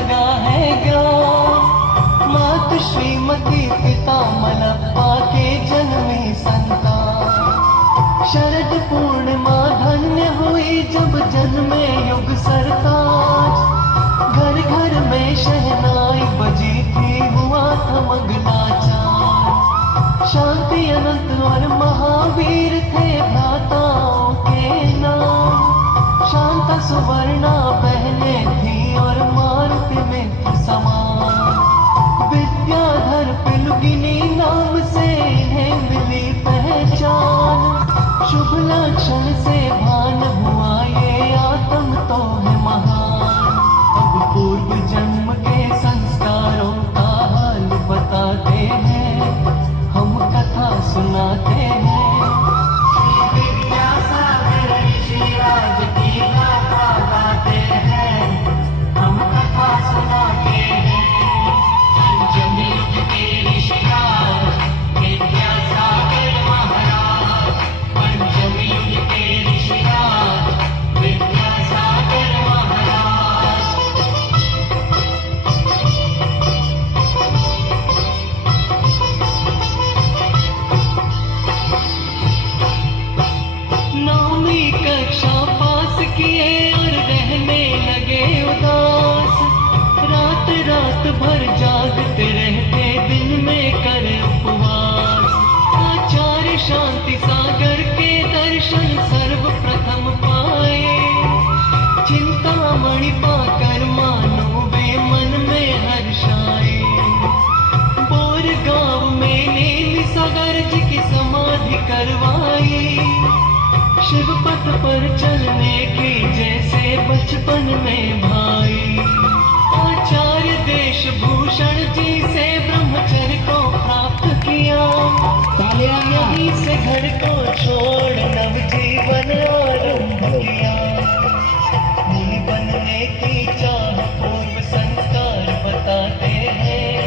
लगा है ज्ञान। मात श्रीमती पिता मलप्पा के जन्मी संतान। शरद पूर्णिमा धन्य हुई जब जन्मे युग सरताज। घर घर में शहनाई बजी थी, हुआ था मंगला चार। शांति अनंत और महावीर थे भ्राताओं के नाम। शांता सुवर्णा बहनें थी और मारुति मित्र समान। विद्याधर पिलुगिनी नाम से इन्हें मिली पहचान। शुभ लक्षण से भान हुआ ये आत्म तो है महान। अब पूर्व जन्म के संस्कारों का हाल बताते हैं, हम कथा सुनाते हैं। श्री विद्यासागर ऋषिराज की गाथा गाते हैं, हम कथा सुनाते हैं। पंचम युग के ऋषिराज विद्यासागर महाराज। पंचम युग के ऋषिराज विद्यासागर महाराज। नौवीं कक्षा पास किए और रहने लगे उदास। रात रात भर जागते रहते, दिन में करे उपवास। आचार्य शांति सागर के दर्शन सर्वप्रथम पाए। चिंतामणि पाकर मानो वे मन में हर्षाए। बोर गांव में नील सागर जी की समाधि करवाई। शिव पथ पर चलने की जैसे बचपन में भाई। आचार्य देश भूषण जी से ब्रह्मचर्य को प्राप्त किया। यहीं से घर को छोड़ नवजीवन आरंभ किया। मुनि बनने की चाह पूर्व संस्कार बताते हैं,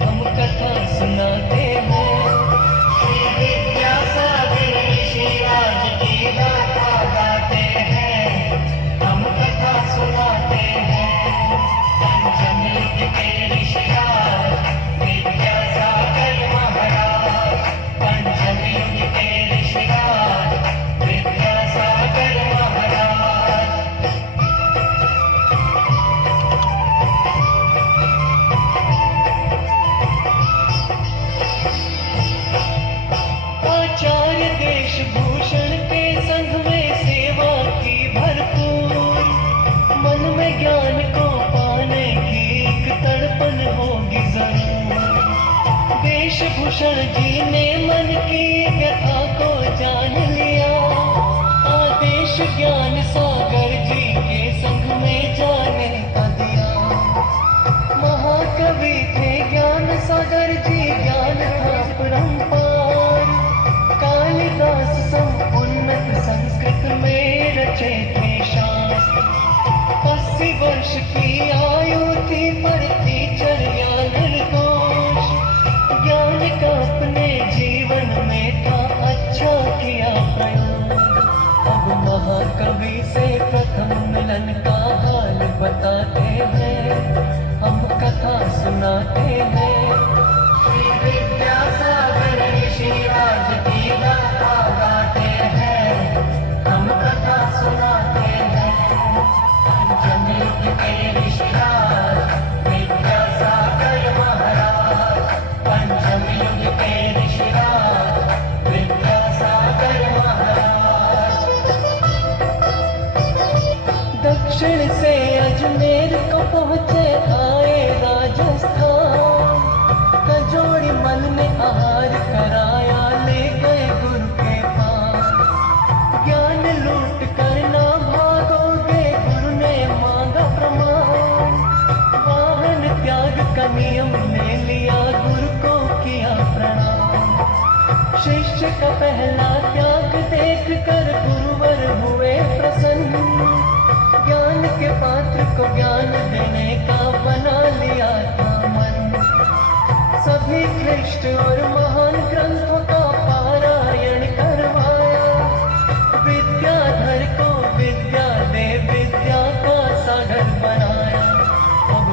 हम कथा सुनाते हैं। श्री विद्यासागर ऋषिराज की गाथा गाते हैं, हम कथा सुनाते हैं। पंचम युग के ऋषिराज विद्यासागर महाराज। पंचम युग के ऋषिराज विद्यासागर महाराज। आचार्य देश भूषण के संग में सेवा की भरपूर। मन में ज्ञान को पाने की एक तड़पन होगी जरूर। देश भूषण जी ने मन की व्यथा को जान लिया। आदेश ज्ञान सागर जी के संग में जाने का दिया। महाकवि थे ज्ञान सागर जी, ज्ञान था परंपार। कालिदास समुन्नत संस्कृत में रचे थे शास्त्र। 80 वर्ष की आयु थी पर चर्या निर्दोष। ज्ञान का अपने जीवन में था अच्छा किया प्रयोग। अब महाकवि से प्रथम मिलन का हाल बताते हैं, हम कथा सुनाते हैं। श्री विद्यासागर ऋषिराज की गाथा गाते हैं, हम कथा सुनाते हैं। पंचम युग के ऋषिराज विद्यासागर महाराज। पंचम युग के ऋषिराज विद्यासागर महाराज। दक्षिण से अजमेर को पहुँचे आए राजस्थान। कजोड़ी मन ने आहार कराया, ले गए गुरु के पास। ज्ञान लूट कर ना भागोगे, गुरु ने मांगा प्रमाण। वाहन त्याग का नियम ले लिया, गुरु को किया प्रणाम। शिष्य का पहला त्याग देख कर गुरुवर हुए प्रसन्न। ज्ञान के पात्र को ज्ञान देने का बना लिया था मन। सभी श्रेष्ठ और महान ग्रंथों का पारायण करवाया। विद्याधर को विद्या दे विद्या का सागर बनाया। अब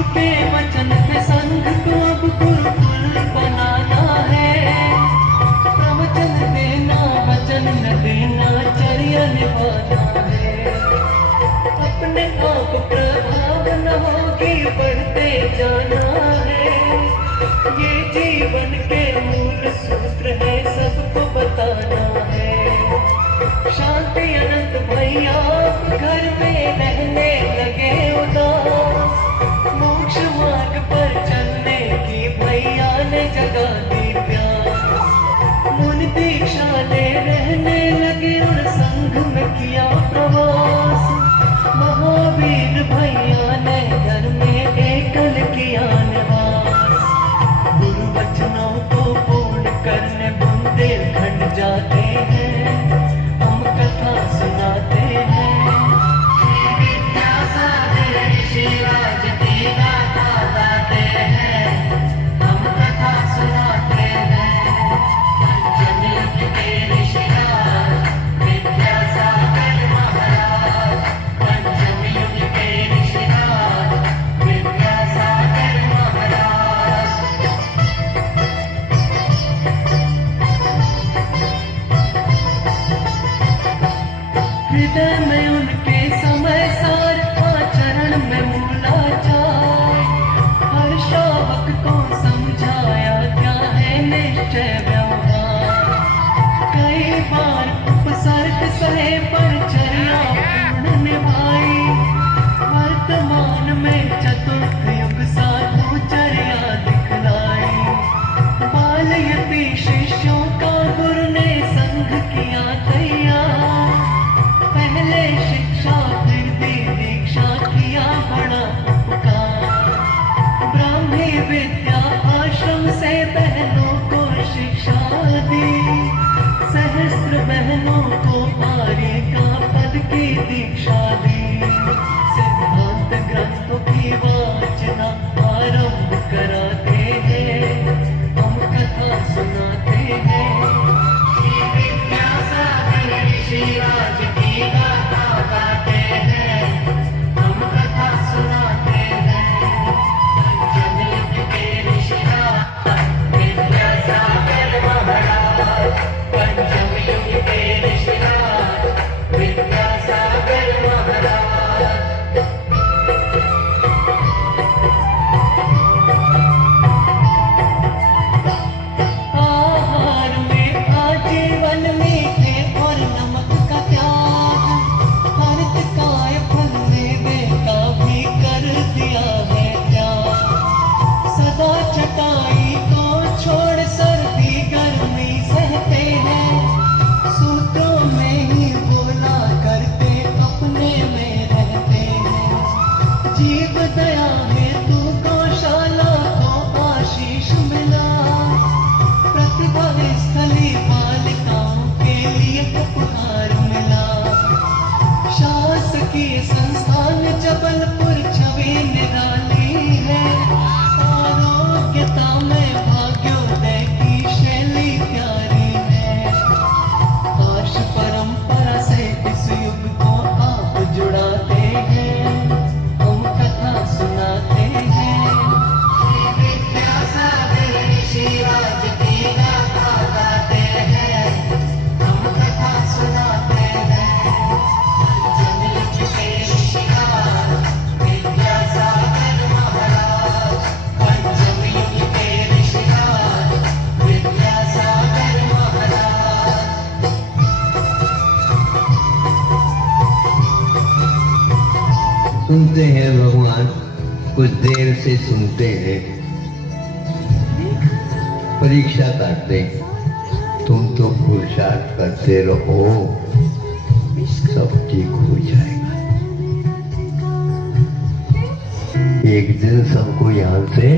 गुरु के वचन पे संघ को अब गुरुकुल बनाना है। प्रवचन देना वचन न देना चर्या निभाना है। अपने आप प्रभाव न होगी बढ़ते जाना है। ये जीवन के मूल सूत्र है सबको बताना है। शांति अनंत भैया घर में रहने लगे उदास। मोक्ष मार्ग पर चलने की भैया ने जगा दी प्यास। मुनि दीक्षा ले रहने लगे और संघ में किया प्रवास। महावीर भैया ने घर में एकल किया निवास। गुरु वचनों को पूर्ण करने बुंदेलखंड जाते हैं, हम कथा सुनाते हैं। विद्यासागर ऋषिराज की गाथा गाते हैं, हम कथा सुनाते हैं। पंचम युग के ऋषिराज विद्यासागर महाराज। पंचम युग के ऋषिराज विद्यासागर महाराज। हृदय में उनके समय सार आचरण में मूलाचार। हर श्रावक को समझाया क्या है निश्चय व्यवहार। कई बार उपसर्ग सहे परिचर्या पूर्ण निभाई। वर्तमान में चतुर्थ युग साधुचर्या दिखलाई। बाल यति शिष्यों का गुरु ने संघ किया तैयार। पहले शिक्षा फिर दी दीक्षा किया बड़ा उपकार। ब्राह्मी विद्या आश्रम से बहनों को शिक्षा दी। सहस्त्र बहनों को आर्य का पद की दीक्षा दी। सिद्धांत ग्रंथों की वाचना आरंभ कराते हैं, हम कथा सुनाते हैं। विद्यासागर ऋषिराज की गाथा गाते हैं, हम कथा सुनाते हैं। पंचम युग के ऋषिराज विद्यासागर महाराज। पंचम युग के ऋषिराज विद्यासागर महाराज। आहार में आजीवन मीठे और नमक का त्याग। हरित काय फल मेवे का भी कर दिया है त्याग। सदा चटाई को छोड़ सर्दी गर्मी सहते हैं। सूत्रों में ही बोला करते अपने में रहते हैं। जीव दया है तू गौशाला को आशीष मिला। प्रतिभा स्थली बालिकाओं के लिए उपहार मिला। शासकीय संस्थान जबलपुर छवि निराली है। आरोग्यता में भाग्योदय की शैली प्यारी है। आर्ष परंपरा से इस युग को आप जुड़ाते हैं, हम कथा सुनाते हैं। विद्यासागर ऋषिराज की गाथा गाते हैं, हम कथा सुनाते हैं। पंचम युग के ऋषिराज विद्यासागर महाराज। पंचम युग के ऋषिराज विद्यासागर महाराज। सुनते हैं भगवान, कुछ देर से सुनते हैं, परीक्षा करते। तुम तो पुरुषार्थ करते रहो, सब ठीक हो जाएगा। एक दिन सबको यहाँ से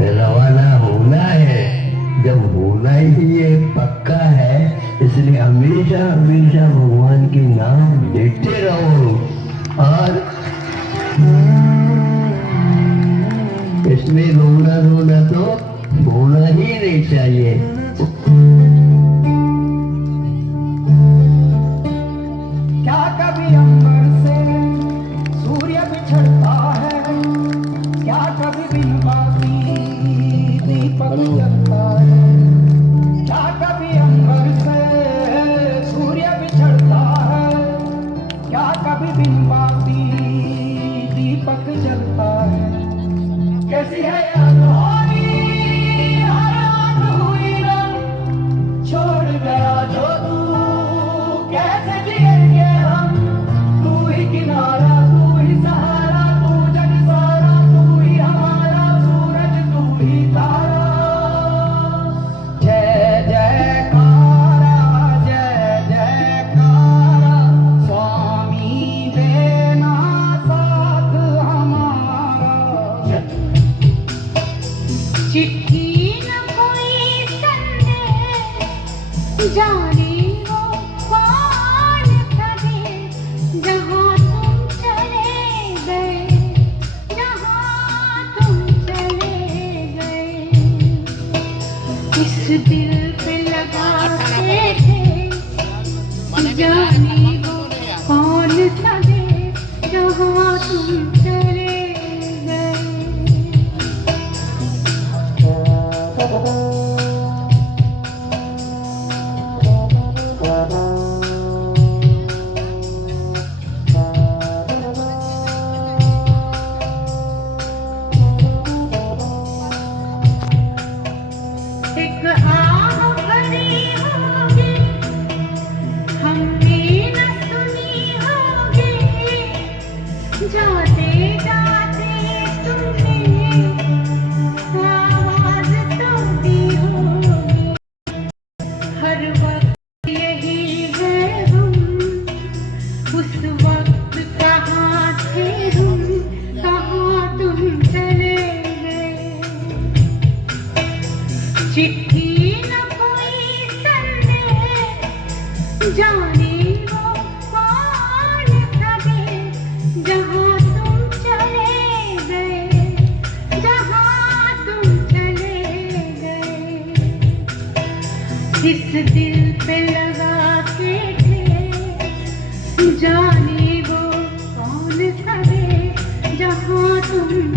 रवाना होना है। जब होना ही ये पक्का है, इसलिए हमेशा हमेशा भगवान के नाम लेते रहो। और इसमें रोना रोना तो होना ही नहीं चाहिए। क्या कभी अंबर से सूर्य बिछड़ता है, कैसी है अनहोनी हरान हुई रंग छोड़ गया जो तू कैसे जिएंगे हम तू ही किनारा तू ही सहारा तू जग सारा तू ही हमारा सूरज तू ही तारा जय जयकारा स्वामी देना साथ हमारा चिट्ठी न कोई संदेश जाने वो कौन कहे जहाँ तुम चले गए जहाँ तुम चले गए इस दिल पे लगाते थे जाने वो कौन कहे जहाँ तुम चले गए एक आह भरी होगी हमने न सुनी होगी जाते जाते तुमने आवाज तो दी होगी हर वक्त यही है हम उस वक्त कहाँ थे हम कहाँ तुम चले गए चिट्ठी न कोई संदेश जाने वो कौन कहे जहाँ तुम चले गए जहाँ तुम चले गए इस दिल पे लगा के थे जाने वो कौन कहे जहाँ तुम